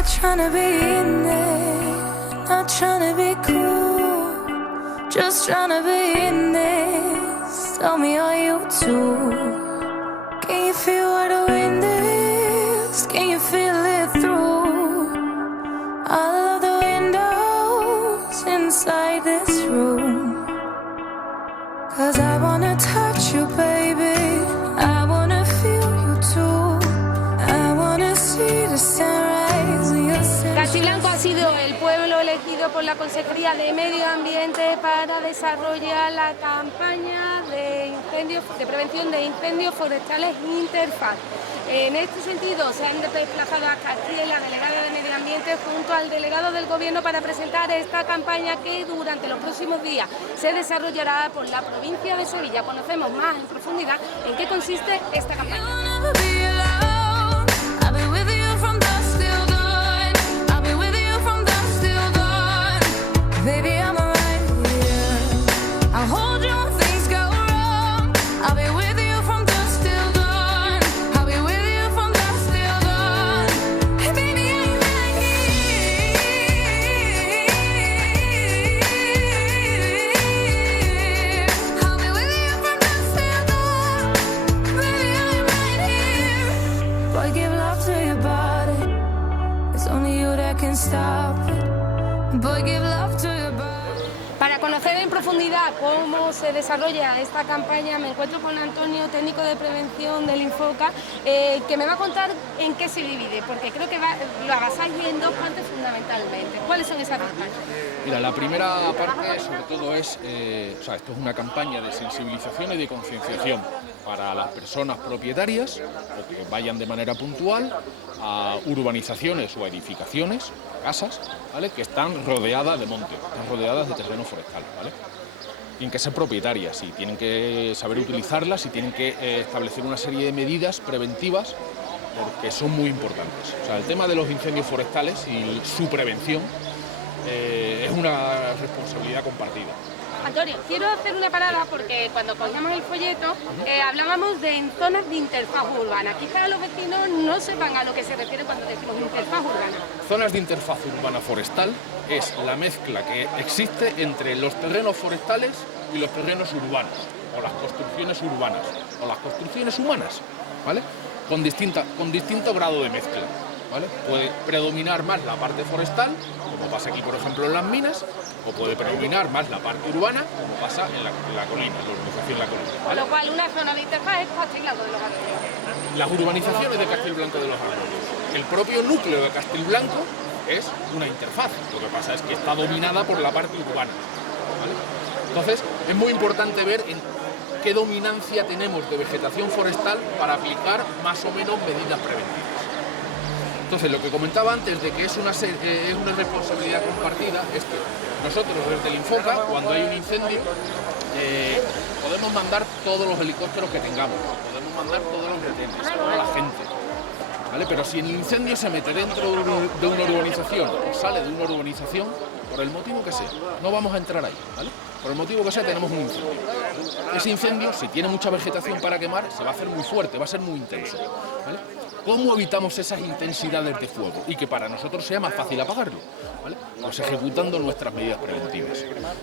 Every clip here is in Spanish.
Not trying to be in there, not trying to be cool, just trying to be in this. Tell me, are you too? Can you feel where the wind is? Can you feel it through all of the windows inside this room? 'Cause I wanna touch you, baby, I wanna feel you too, I wanna see the sunrise in your sunshine. Castiblanco ha sido el pueblo elegido por la Consejería de Medio Ambiente para desarrollar la campaña de prevención de incendios forestales Interfaz. En este sentido se han desplazado a Castilla la delegada de Medio Ambiente junto al delegado del Gobierno para presentar esta campaña que durante los próximos días se desarrollará por la provincia de Sevilla. Conocemos más en profundidad en qué consiste esta campaña. Baby, I'm right here. I'll hold you when things go wrong. I'll be with you from dusk till dawn. I'll be with you from dusk till dawn. Hey, baby, I'm right here. I'll be with you from dusk till dawn. Baby, I'm right here. Boy, give love to your body. It's only you that can stop it. Boy, give love to your body. Para conocer en profundidad cómo se desarrolla esta campaña me encuentro con Antonio, técnico de prevención del Infoca, que me va a contar en qué se divide, porque creo que lo basáis en dos partes fundamentalmente. ¿Cuáles son esas dos partes? Mira, la primera parte sobre todo es, esto es una campaña de sensibilización y de concienciación para las personas propietarias o que vayan de manera puntual a urbanizaciones o a edificaciones, casas, ¿vale?, que están rodeadas de monte, están rodeadas de terreno forestal, ¿vale? Tienen que ser propietarias y tienen que saber utilizarlas y tienen que establecer una serie de medidas preventivas porque son muy importantes. O sea, el tema de los incendios forestales y su prevención es una responsabilidad compartida. Antonio, quiero hacer una parada porque cuando cogíamos el folleto hablábamos de en zonas de interfaz urbana. Quizá los vecinos no sepan a lo que se refiere cuando decimos interfaz urbana. Zonas de interfaz urbana forestal es la mezcla que existe entre los terrenos forestales y los terrenos urbanos, o las construcciones urbanas, o las construcciones humanas, ¿vale?, con distinto grado de mezcla, ¿vale? Puede predominar más la parte forestal, como pasa aquí por ejemplo en las minas, o puede predominar más la parte urbana, como pasa en la colina, la urbanización en la colina, ¿vale? Con lo cual una zona de interfaz es Castiblanco de los Árboles. Las urbanizaciones de Castiblanco de los Árboles. El propio núcleo de Castiblanco es una interfaz, lo que pasa es que está dominada por la parte urbana, ¿vale? Entonces es muy importante ver en qué dominancia tenemos de vegetación forestal para aplicar más o menos medidas preventivas. Entonces, lo que comentaba antes de que es una responsabilidad compartida es que nosotros desde el Infoca, cuando hay un incendio, podemos mandar todos los helicópteros que tengamos, podemos mandar todos los retenes, toda la gente, ¿vale? Pero si el incendio se mete dentro de una urbanización o sale de una urbanización, por el motivo que sea, no vamos a entrar ahí, ¿vale? Por el motivo que sea tenemos un incendio. Ese incendio, si tiene mucha vegetación para quemar, se va a hacer muy fuerte, va a ser muy intenso, ¿vale? ¿Cómo evitamos esas intensidades de fuego y que para nosotros sea más fácil apagarlo? ¿Vale? Pues ejecutando nuestras medidas preventivas.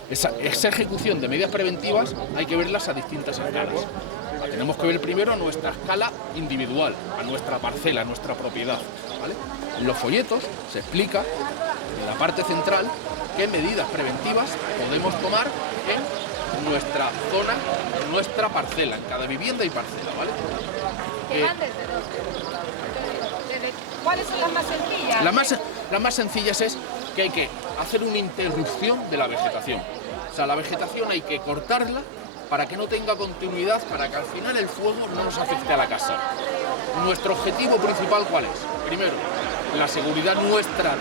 Esa ejecución de medidas preventivas hay que verlas a distintas escalas. La tenemos que ver primero a nuestra escala individual, a nuestra parcela, a nuestra propiedad, ¿vale? En los folletos se explica, en la parte central, qué medidas preventivas podemos tomar en nuestra zona, en nuestra parcela, en cada vivienda y parcela, ¿vale? ¿Cuáles son las más sencillas? Las más sencillas es que hay que hacer una interrupción de la vegetación. O sea, la vegetación hay que cortarla para que no tenga continuidad, para que al final el fuego no nos afecte a la casa. Nuestro objetivo principal, ¿cuál es? Primero, la seguridad nuestra,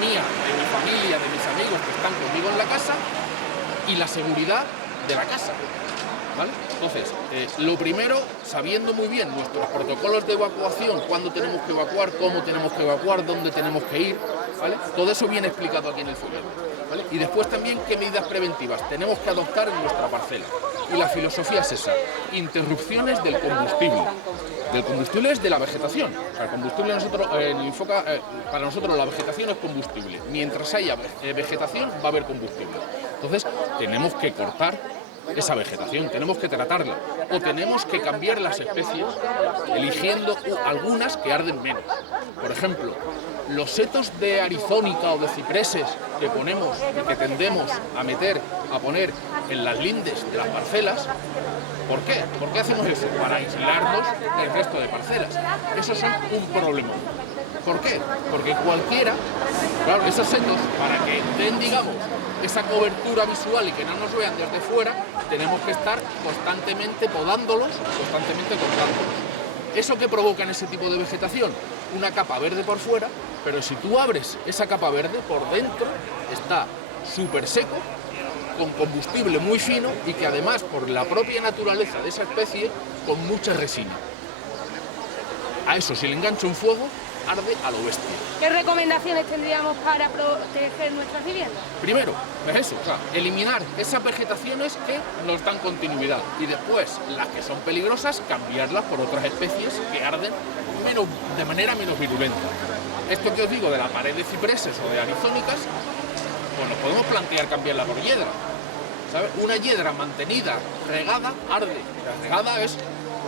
mía, de mi familia, de mis amigos que están conmigo en la casa, y la seguridad de la casa, ¿vale? Entonces, lo primero, sabiendo muy bien nuestros protocolos de evacuación, cuándo tenemos que evacuar, cómo tenemos que evacuar, dónde tenemos que ir, ¿vale? Todo eso viene explicado aquí en el folleto, ¿vale? Y después también qué medidas preventivas tenemos que adoptar en nuestra parcela. Y la filosofía es esa, interrupciones del combustible, Del combustible es de la vegetación. O sea, el combustible para nosotros la vegetación es combustible. Mientras haya vegetación va a haber combustible. Entonces tenemos que cortar esa vegetación, tenemos que tratarla o tenemos que cambiar las especies eligiendo algunas que arden menos. Por ejemplo, los setos de arizónica o de cipreses que ponemos y que tendemos a poner en las lindes de las parcelas. ¿Por qué? ¿Por qué hacemos eso? Para aislarnos del resto de parcelas. Eso es un problema. ¿Por qué? Porque cualquiera, claro, esos setos, para que den, digamos, esa cobertura visual y que no nos vean desde fuera, tenemos que estar constantemente podándolos, constantemente cortándolos. ¿Eso qué provoca en ese tipo de vegetación? Una capa verde por fuera, pero si tú abres esa capa verde, por dentro está súper seco, con combustible muy fino y que además, por la propia naturaleza de esa especie, con mucha resina. A eso, si le engancha un fuego, arde a lo bestia. ¿Qué recomendaciones tendríamos para proteger nuestras viviendas? Primero, es eso, o sea, eliminar esas vegetaciones que nos dan continuidad y después, las que son peligrosas, cambiarlas por otras especies que arden de manera menos virulenta. Esto que os digo de la pared de cipreses o de arizónicas, pues nos podemos plantear cambiarla por hiedra. ¿Sabes? Una hiedra mantenida, regada, arde. La regada es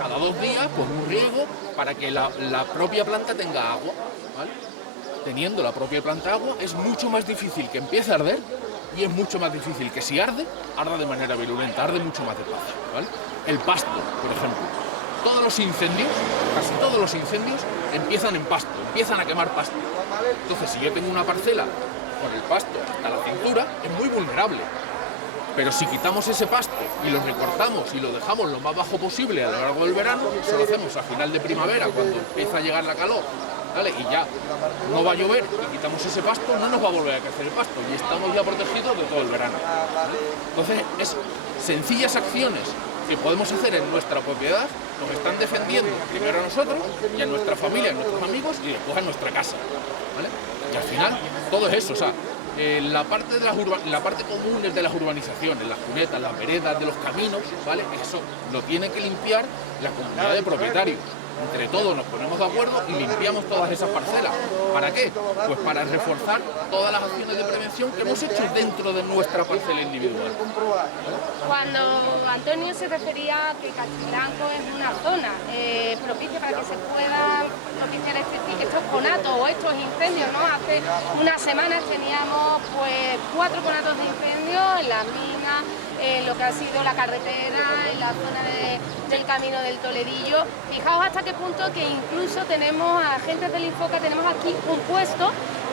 cada 2 días, pues un riego para que la propia planta tenga agua, ¿vale? Teniendo la propia planta agua es mucho más difícil que empiece a arder y es mucho más difícil que si arde, arda de manera virulenta, arde mucho más despacio, ¿vale? El pasto, por ejemplo. Todos los incendios, casi todos los incendios, empiezan en pasto, empiezan a quemar pasto. Entonces, si yo tengo una parcela con el pasto hasta la cintura, es muy vulnerable. Pero si quitamos ese pasto y lo recortamos y lo dejamos lo más bajo posible a lo largo del verano, se lo hacemos a final de primavera, cuando empieza a llegar la calor, ¿vale? Y ya no va a llover y quitamos ese pasto, no nos va a volver a crecer el pasto y estamos ya protegidos de todo el verano, ¿vale? Entonces, es sencillas acciones que podemos hacer en nuestra propiedad, nos están defendiendo primero a nosotros y a nuestra familia, a nuestros amigos y después a nuestra casa, ¿vale? Y al final, todo es eso, o sea, la parte común de las urbanizaciones, las cunetas, las veredas, de los caminos, ¿vale? Eso lo tiene que limpiar la comunidad de propietarios. Entre todos nos ponemos de acuerdo y limpiamos todas esas parcelas. ¿Para qué? Pues para reforzar todas las acciones de prevención que hemos hecho dentro de nuestra parcela individual. Cuando Antonio se refería a que Castiblanco es una zona propicia para que se puedan propiciar estos conatos o estos incendios, ¿no? Hace unas semanas teníamos pues 4 conatos de incendios en las minas, en lo que ha sido la carretera, en la zona del camino del Toledillo. Fijaos hasta qué punto que incluso tenemos a agentes del Infoca, tenemos aquí un puesto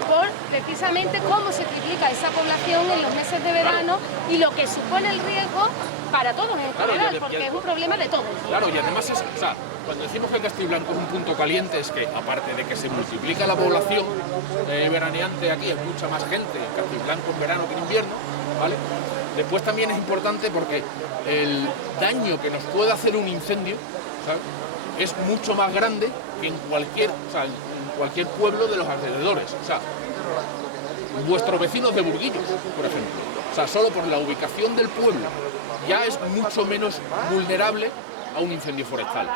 por precisamente cómo se triplica esa población en los meses de verano y lo que supone el riesgo para todos en general, porque es un problema de todos. Claro, y además o sea, cuando decimos que Castiblanco es un punto caliente, es que aparte de que se multiplica la población veraneante aquí, hay mucha más gente en Castiblanco en verano que en invierno, ¿vale? Después también es importante porque el daño que nos puede hacer un incendio, ¿sabes?, es mucho más grande que en cualquier pueblo de los alrededores. O sea, vuestros vecinos de Burguillos, por ejemplo. O sea, solo por la ubicación del pueblo ya es mucho menos vulnerable a un incendio forestal.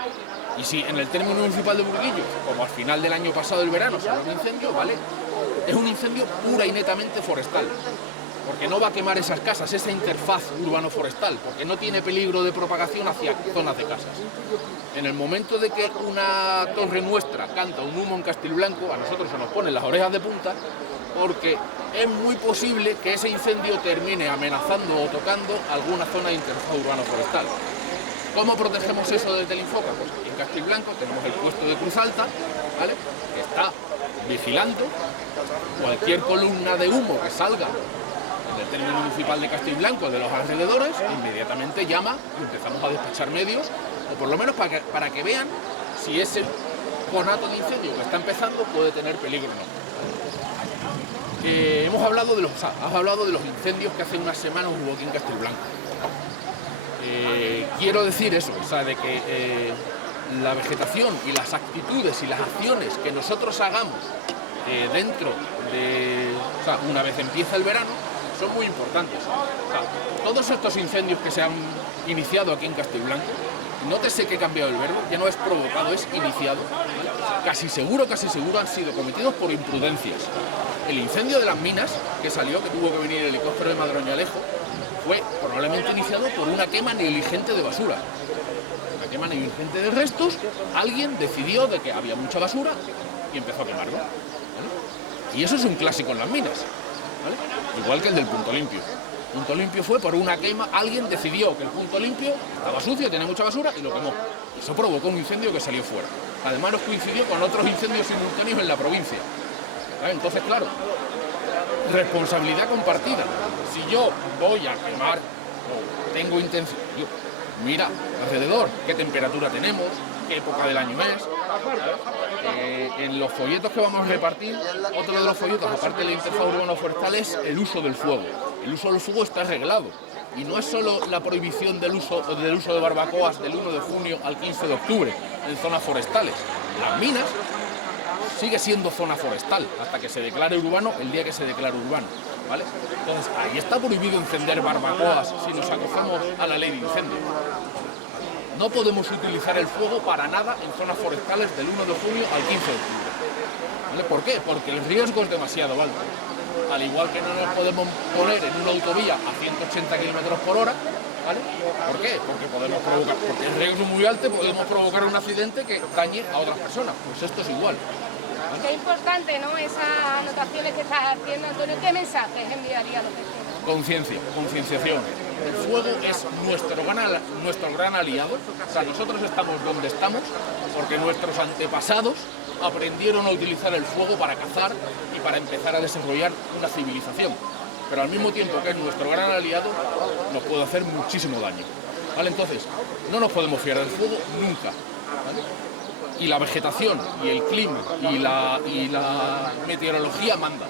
Y si en el término municipal de Burguillos, como al final del año pasado del verano, se un incendio, ¿vale?, es un incendio pura y netamente forestal. Porque no va a quemar esas casas, esa interfaz urbano-forestal, porque no tiene peligro de propagación hacia zonas de casas. En el momento de que una torre nuestra canta un humo en Castiblanco, a nosotros se nos ponen las orejas de punta, porque es muy posible que ese incendio termine amenazando o tocando alguna zona de interfaz urbano-forestal. ¿Cómo protegemos eso desde el Infoca? Pues en Castiblanco tenemos el puesto de Cruz Alta, ¿vale?, que está vigilando cualquier columna de humo que salga del término municipal de Castiblanco, de los alrededores, inmediatamente llama y empezamos a despachar medios, o por lo menos para que vean si ese conato de incendio que está empezando puede tener peligro o no. Has hablado de los incendios que hace unas semanas hubo aquí en Castiblanco. Quiero decir eso, o sea, de que la vegetación y las actitudes y las acciones que nosotros hagamos dentro de, o sea, una vez empieza el verano, son muy importantes. O sea, todos estos incendios que se han iniciado aquí en Castiblanco, nótese que he cambiado el verbo, ya no es provocado, es iniciado, casi seguro han sido cometidos por imprudencias. El incendio de las minas, que salió, que tuvo que venir el helicóptero de Madroñalejo, fue probablemente iniciado por una quema negligente de basura. Una quema negligente de restos, alguien decidió de que había mucha basura y empezó a quemarlo, ¿vale? Y eso es un clásico en las minas, ¿vale? Igual que el del punto limpio. Punto limpio fue por una quema, alguien decidió que el punto limpio estaba sucio, tenía mucha basura y lo quemó. Eso provocó un incendio que salió fuera. Además nos coincidió con otros incendios simultáneos en la provincia, ¿vale? Entonces, claro, responsabilidad compartida. Si yo voy a quemar o tengo intención, mira alrededor qué temperatura tenemos, qué época del año es. En los folletos que vamos a repartir, otro de los folletos, aparte de la interfaz urbano-forestal, es el uso del fuego. El uso del fuego está reglado y no es solo la prohibición del uso de barbacoas del 1 de junio al 15 de octubre en zonas forestales. Las minas sigue siendo zona forestal hasta que se declare urbano el día que se declare urbano, ¿vale? Entonces ahí está prohibido encender barbacoas si nos acogemos a la ley de incendios. No podemos utilizar el fuego para nada en zonas forestales del 1 de junio al 15 de octubre. ¿Vale? ¿Por qué? Porque el riesgo es demasiado alto. Al igual que no nos podemos poner en una autovía a 180 km por hora, ¿vale? ¿Por qué? Porque el riesgo es muy alto, podemos provocar un accidente que dañe a otras personas. Pues esto es igual. ¿Vale? Qué importante, ¿no? Esas anotaciones que estás haciendo, Antonio. ¿Qué mensajes enviaría a los vecinos? Concienciación. El fuego es nuestro gran aliado. O sea, nosotros estamos donde estamos porque nuestros antepasados aprendieron a utilizar el fuego para cazar y para empezar a desarrollar una civilización. Pero al mismo tiempo que es nuestro gran aliado, nos puede hacer muchísimo daño, ¿vale? Entonces, no nos podemos fiar del fuego nunca, ¿vale? Y la vegetación, y el clima, y la meteorología mandan.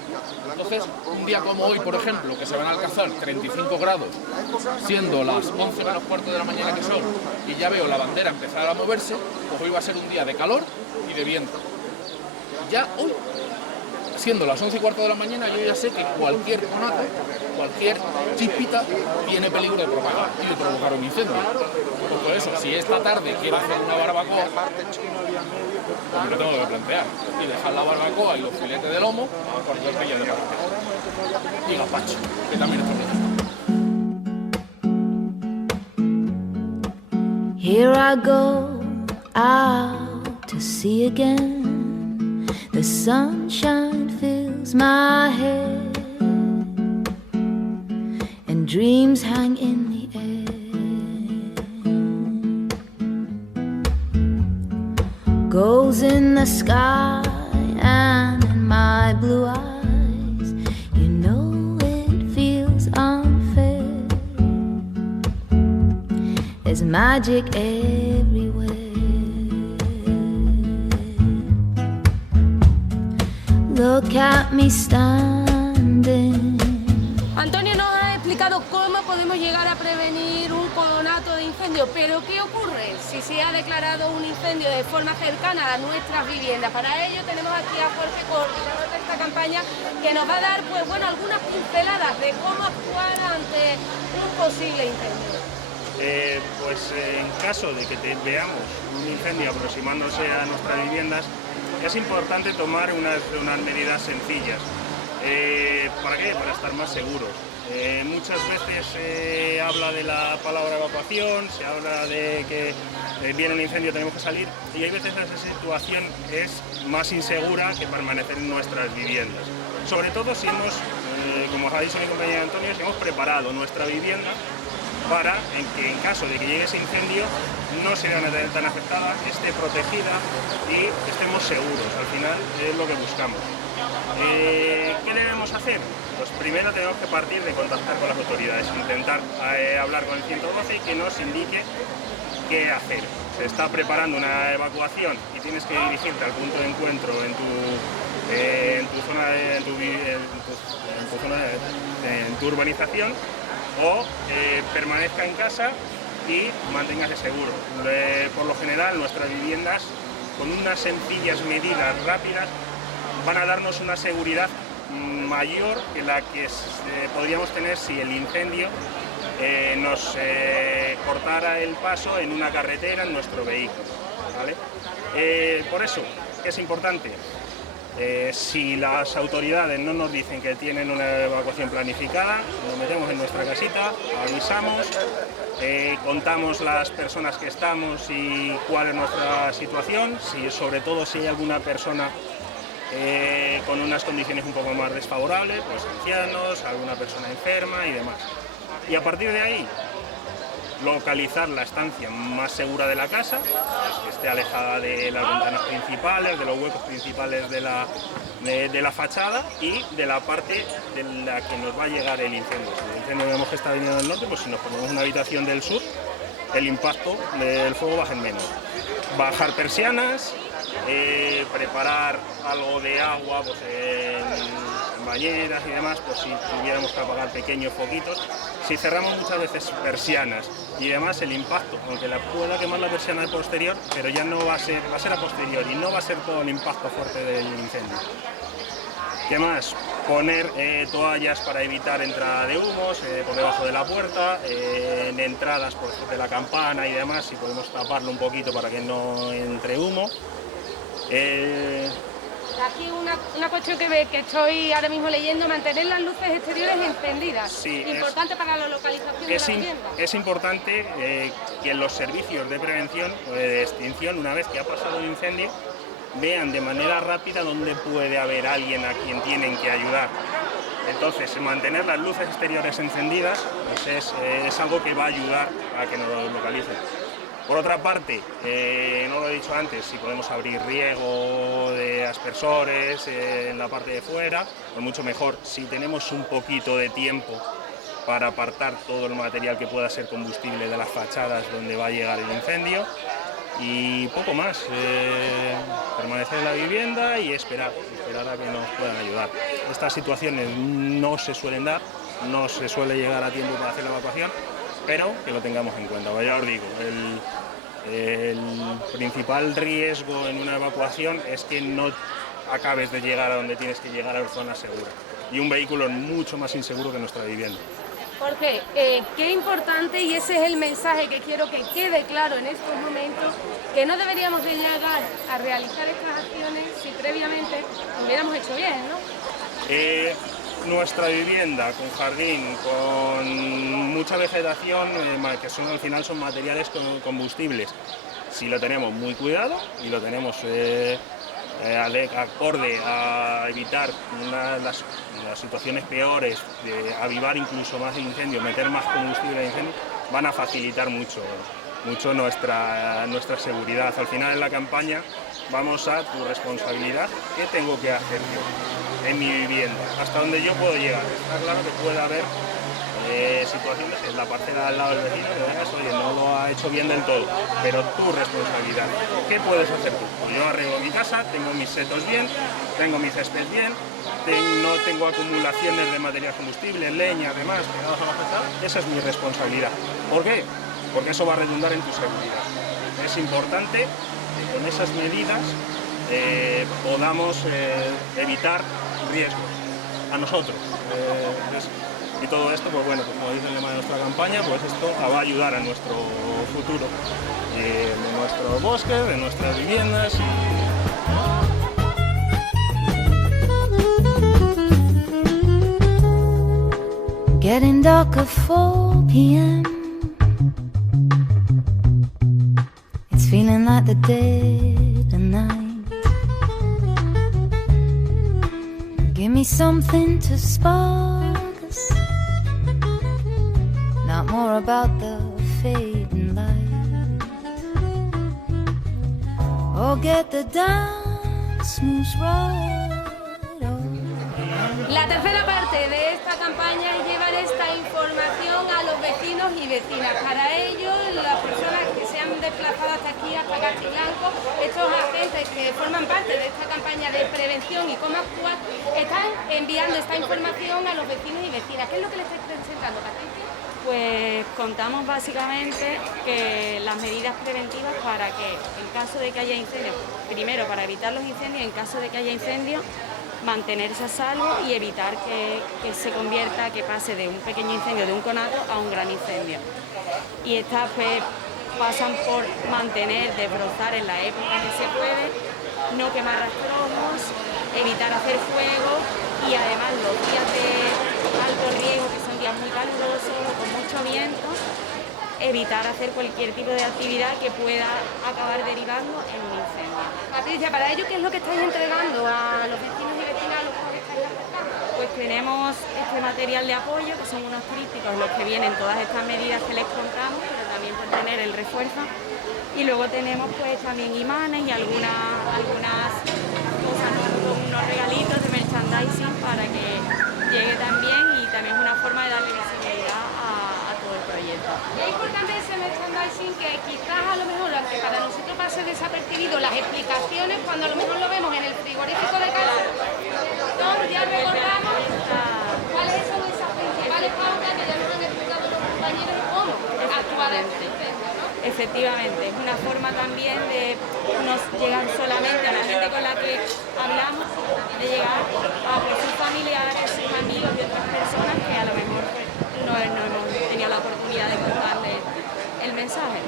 Entonces, un día como hoy, por ejemplo, que se van a alcanzar 35 grados, siendo las 11 menos cuarto de la mañana que son, y ya veo la bandera empezar a moverse, pues hoy va a ser un día de calor y de viento. Ya hoy, siendo las 11 y cuarto de la mañana, yo ya sé que cualquier conato, cualquier chispita, tiene peligro de propagar y de provocar un incendio. Pues por eso, si esta tarde quiero hacer una barbacoa, pues me lo tengo que plantear. Y dejar la barbacoa y los filetes de lomo por tortillas de patata. Y gazpacho, que también es tortilla. Here I go out to sea again. The sunshine fills my head, and dreams hang in the air. Goals in the sky and in my blue eyes, you know it feels unfair. There's magic everywhere. Look at me standing. Antonio nos ha explicado cómo podemos llegar a prevenir un conato de incendio, pero ¿qué ocurre si se ha declarado un incendio de forma cercana a nuestras viviendas? Para ello tenemos aquí a Jorge, coordinador de esta campaña, que nos va a dar algunas pinceladas de cómo actuar ante un posible incendio. Pues en caso de que veamos un incendio aproximándose a nuestras viviendas, es importante tomar unas medidas sencillas. ¿Para qué? Para estar más seguros. Muchas veces se habla de la palabra evacuación, se habla de que viene un incendio, tenemos que salir, y hay veces esa situación es más insegura que permanecer en nuestras viviendas. Sobre todo si hemos, como ha dicho mi compañero Antonio, si hemos preparado nuestra vivienda para que en caso de que llegue ese incendio no sea tan afectada, esté protegida y estemos seguros. Al final es lo que buscamos. ¿Qué debemos hacer? Pues primero tenemos que partir de contactar con las autoridades, intentar hablar con el 112 y que nos indique qué hacer. Se está preparando una evacuación y tienes que dirigirte al punto de encuentro en tu urbanización, o permanezca en casa y manténgase seguro. Por lo general, nuestras viviendas, con unas sencillas medidas rápidas, van a darnos una seguridad mayor que la que podríamos tener si el incendio nos cortara el paso en una carretera en nuestro vehículo, ¿vale? Por eso es importante, si las autoridades no nos dicen que tienen una evacuación planificada, nos metemos en nuestra casita, avisamos, contamos las personas que estamos y cuál es nuestra situación, sobre todo si hay alguna persona con unas condiciones un poco más desfavorables, pues ancianos, alguna persona enferma y demás. Y a partir de ahí, localizar la estancia más segura de la casa, que esté alejada de las ventanas principales, de los huecos principales de la fachada y de la parte de la que nos va a llegar el incendio. Si el incendio vemos que está viniendo del norte, pues si nos ponemos una habitación del sur, el impacto del fuego va a ser menos. Bajar persianas, preparar algo de agua pues, en bañeras y demás, pues si tuviéramos que apagar pequeños foquitos. Si cerramos muchas veces persianas y demás, el impacto, aunque la pueda quemar la persiana de posterior, pero ya no va a ser a posterior y no va a ser todo el impacto fuerte del incendio. ¿Qué más? Poner toallas para evitar entrada de humos por debajo de la puerta, en entradas pues, de la campana y demás, si podemos taparlo un poquito para que no entre humo. Aquí una cuestión que estoy ahora mismo leyendo, mantener las luces exteriores encendidas. Sí, importante para la localización de la vivienda. Es importante que los servicios de prevención o de extinción, una vez que ha pasado el incendio, vean de manera rápida dónde puede haber alguien a quien tienen que ayudar. Entonces, mantener las luces exteriores encendidas pues es algo que va a ayudar a que nos localicen. Por otra parte, no lo he dicho antes, si podemos abrir riego de aspersores en la parte de fuera, pues mucho mejor. Si tenemos un poquito de tiempo para apartar todo el material que pueda ser combustible de las fachadas donde va a llegar el incendio, y poco más, permanecer en la vivienda y esperar a que nos puedan ayudar. Estas situaciones no se suelen dar, no se suele llegar a tiempo para hacer la evacuación, pero que lo tengamos en cuenta. Pues ya os digo, el principal riesgo en una evacuación es que no acabes de llegar a donde tienes que llegar, a la zona segura. Y un vehículo es mucho más inseguro que nuestra vivienda. Porque qué importante, y ese es el mensaje que quiero que quede claro en estos momentos, que no deberíamos de llegar a realizar estas acciones si previamente lo hubiéramos hecho bien, ¿no? Nuestra vivienda con jardín, con mucha vegetación, que al final son materiales combustibles. Si lo tenemos muy cuidado y lo tenemos acorde a evitar las situaciones peores, de avivar incluso más el incendio, meter más combustible en el incendio, van a facilitar mucho nuestra seguridad. Al final en la campaña vamos a tu responsabilidad, ¿qué tengo que hacer yo en mi vivienda? Hasta donde yo puedo llegar. Está claro que puede haber situaciones en la parcela al lado del vecino que digas, oye, no lo ha hecho bien del todo, pero tu responsabilidad. ¿Qué puedes hacer tú? Pues yo arreglo mi casa, tengo mis setos bien, tengo mi césped bien, no tengo acumulaciones de material combustible, leña, demás, pegados a la fachada. Esa es mi responsabilidad. ¿Por qué? Porque eso va a redundar en tu seguridad. Es importante que con esas medidas podamos evitar riesgos a nosotros. Y todo esto, pues bueno, pues como dice el lema de nuestra campaña, pues esto va a ayudar a nuestro futuro, de nuestros bosques, de nuestras viviendas. Getting dark at 4 p.m. It's feeling like the dead of night. Give me something to spark us, not more about the fading light. Or get the dance moves right on. La tercera parte de esta campaña es llevar esta información a los vecinos y vecinas. Para ello, las personas que se han desplazado hasta aquí, hasta Castiblanco, estos agentes que forman parte de esta campaña de prevención y cómo actuar, están enviando esta información a los vecinos y vecinas. ¿Qué es lo que les estáis presentando, Patricia? Pues contamos básicamente que las medidas preventivas para que en caso de que haya incendios, primero para evitar los incendios, en caso de que haya incendios, mantenerse a salvo y evitar que se convierta, que pase de un pequeño incendio, de un conato, a un gran incendio. Y estas pues pasan por mantener, desbrozar en la época que se puede, no quemar rastrojos, evitar hacer fuego y además los días de alto riesgo, que son días muy calurosos o con mucho viento, evitar hacer cualquier tipo de actividad que pueda acabar derivando en un incendio. Patricia, para ello, ¿qué es lo que estáis entregando a los vecinos y vecinas a los que estáis acercando? Pues tenemos este material de apoyo, que son unos trípticos, los que vienen todas estas medidas que les contamos, pero también por tener el refuerzo. Y luego tenemos pues también imanes y algunas cosas, unos regalitos de merchandising para que llegue también, y también es una forma de darle visibilidad a todo el proyecto. Es importante ese merchandising, que quizás a lo mejor, aunque para nosotros pase desapercibido las explicaciones, cuando a lo mejor lo vemos en el frigorífico de casa, entonces ya recordamos cuáles son esas principales pautas que ya nos han explicado los compañeros y cómo actuar en este incendio, ¿no? Efectivamente, es una forma también de no llegar solamente a la gente con la que hablamos, de llegar a pues, sus familiares, sus amigos y otras personas que a lo mejor pues, no hemos tenido la oportunidad de contarles el mensaje.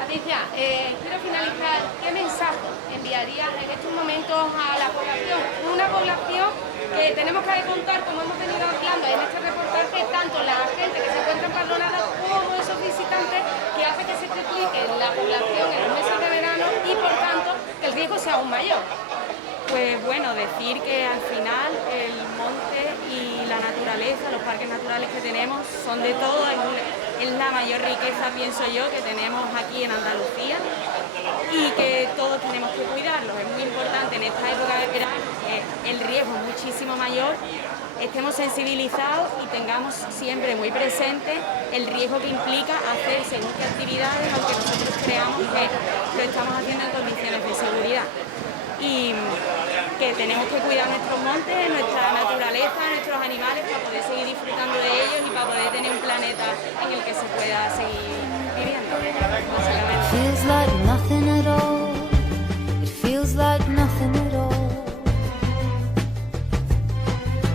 Patricia, quiero finalizar. ¿Qué mensaje enviarías en estos momentos a la población? Una población que tenemos que contar, como hemos venido hablando en este reportaje, tanto la gente que se encuentra empadronada como esos visitantes, que hace que se triplique la población en los meses de verano y por tanto que el riesgo sea aún mayor. Pues bueno, decir que al final el monte y la naturaleza, los parques naturales que tenemos son de todo, es la mayor riqueza, pienso yo, que tenemos aquí en Andalucía, y que todos tenemos que cuidarlos. Es muy importante en esta época de verano, que el riesgo es muchísimo mayor, estemos sensibilizados y tengamos siempre muy presente el riesgo que implica hacer según qué actividades, aunque nosotros creamos que lo estamos haciendo en condiciones de seguridad. Y que tenemos que cuidar nuestros montes, nuestra naturaleza, nuestros animales, para poder seguir disfrutando de ellos y para poder tener un planeta en el que se pueda seguir viviendo, básicamente. It feels like nothing at all. It feels like nothing at all.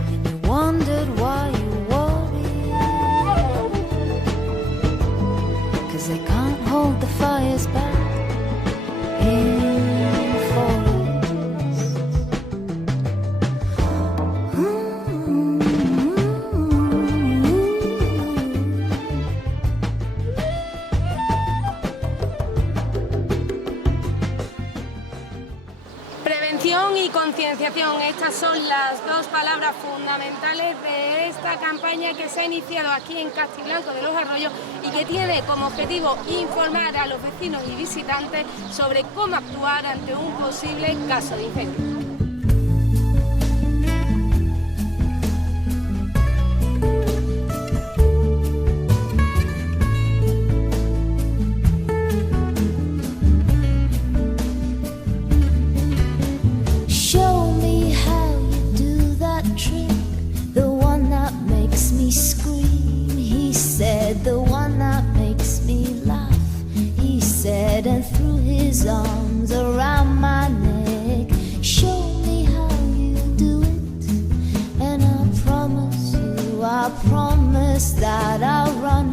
And you wondered why you worried. 'Cause they can't hold the fires back in forests. Prevención y concienciación, estas son las dos palabras fundamentales de esta campaña que se ha iniciado aquí en Castiblanco de los Arroyos y que tiene como objetivo informar a los vecinos y visitantes sobre cómo actuar ante un posible caso de incendio. Show me how you do that trick, the one that makes me scream. He said, the one that makes me laugh. He said, and threw his arms around my neck. Show me how you do it, and I promise that I'll run